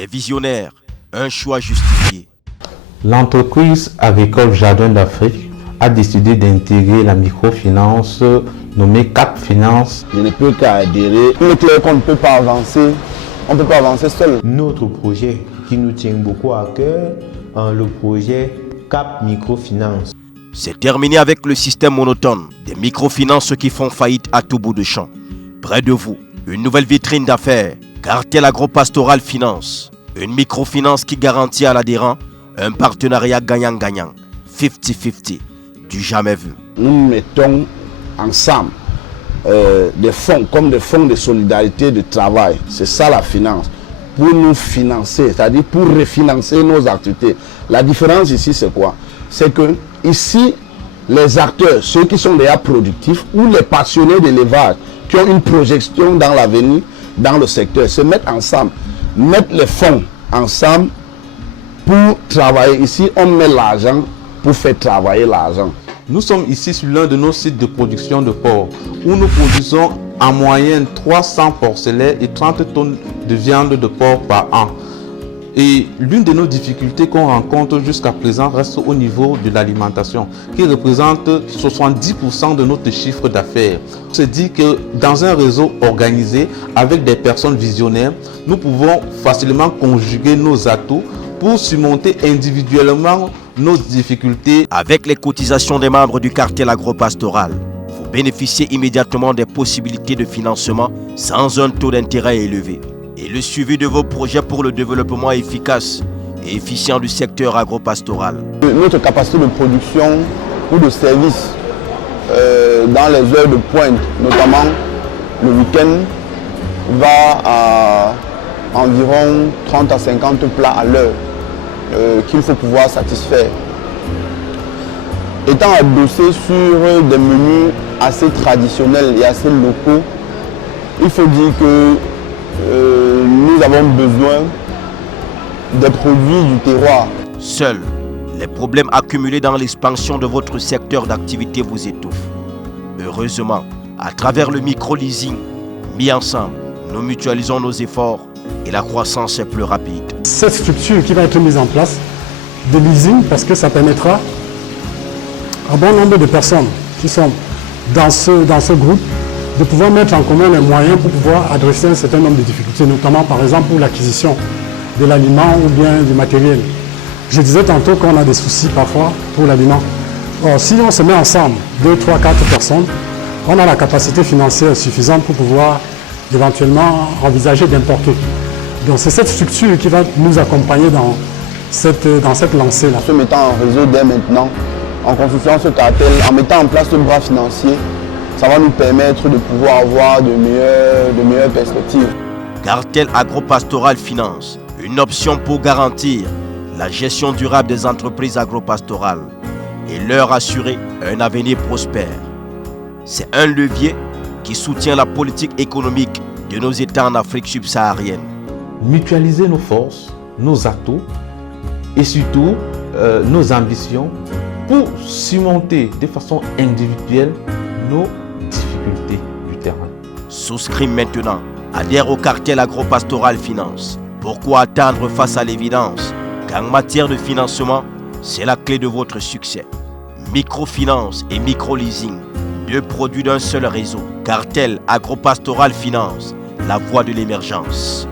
Des visionnaires, un choix justifié. L'entreprise agricole Jardin d'Afrique a décidé d'intégrer la microfinance nommée Cap Finance. Je ne peux qu'à adhérer. Il est clair qu'on ne peut pas avancer. On ne peut pas avancer seul. Notre projet qui nous tient beaucoup à cœur, le projet Cap Microfinance. C'est terminé avec le système monotone des microfinances qui font faillite à tout bout de champ. Près de vous, une nouvelle vitrine d'affaires, Cartel Agropastoral Finance. Une microfinance qui garantit à l'adhérent un partenariat gagnant-gagnant, 50-50, du jamais vu. Nous mettons ensemble des fonds comme des fonds de solidarité de travail. C'est ça la finance. Pour nous financer, c'est-à-dire pour refinancer nos activités. La différence ici, c'est quoi? C'est que ici, les acteurs, ceux qui sont déjà productifs ou les passionnés d'élevage, qui ont une projection dans l'avenir, dans le secteur, se mettent ensemble, mettent les fonds ensemble pour travailler. Ici, on met l'argent pour faire travailler l'argent. Nous sommes ici sur l'un de nos sites de production de porc où nous produisons en moyenne 300 porcelets et 30 tonnes de viande de porc par an. Et l'une de nos difficultés qu'on rencontre jusqu'à présent reste au niveau de l'alimentation, qui représente 70% de notre chiffre d'affaires. On se dit que dans un réseau organisé avec des personnes visionnaires, nous pouvons facilement conjuguer nos atouts pour surmonter individuellement nos difficultés. Avec les cotisations des membres du cartel agropastoral, vous bénéficiez immédiatement des possibilités de financement sans un taux d'intérêt élevé. Et le suivi de vos projets pour le développement efficace et efficient du secteur agropastoral. Notre capacité de production ou de service dans les heures de pointe, notamment le week-end, va à environ 30 à 50 plats à l'heure qu'il faut pouvoir satisfaire. Étant adossé sur des menus assez traditionnels et assez locaux, il faut dire que nous avons besoin des produits du terroir. Seuls les problèmes accumulés dans l'expansion de votre secteur d'activité vous étouffent. Heureusement, à travers le micro-leasing, mis ensemble, nous mutualisons nos efforts et la croissance est plus rapide. Cette structure qui va être mise en place de leasing, parce que ça permettra à bon nombre de personnes qui sont dans ce groupe de pouvoir mettre en commun les moyens pour pouvoir adresser un certain nombre de difficultés, notamment par exemple pour l'acquisition de l'aliment ou bien du matériel. Je disais tantôt qu'on a des soucis parfois pour l'aliment. Or, si on se met ensemble, 2, 3, 4 personnes, on a la capacité financière suffisante pour pouvoir éventuellement envisager d'importer. Donc c'est cette structure qui va nous accompagner dans cette lancée-là. En se mettant en réseau dès maintenant, en constituant ce cartel, en mettant en place le bras financier, ça va nous permettre de pouvoir avoir de meilleures perspectives. Cartel Agropastoral Finance, une option pour garantir la gestion durable des entreprises agropastorales et leur assurer un avenir prospère. C'est un levier qui soutient la politique économique de nos États en Afrique subsaharienne. Mutualiser nos forces, nos atouts et surtout nos ambitions pour surmonter de façon individuelle nos difficultés du terrain. Souscris maintenant, adhère au cartel Agropastoral Finance. Pourquoi attendre face à l'évidence qu'en matière de financement, c'est la clé de votre succès. Microfinance et micro-leasing, deux produits d'un seul réseau. Cartel Agropastoral Finance, la voie de l'émergence.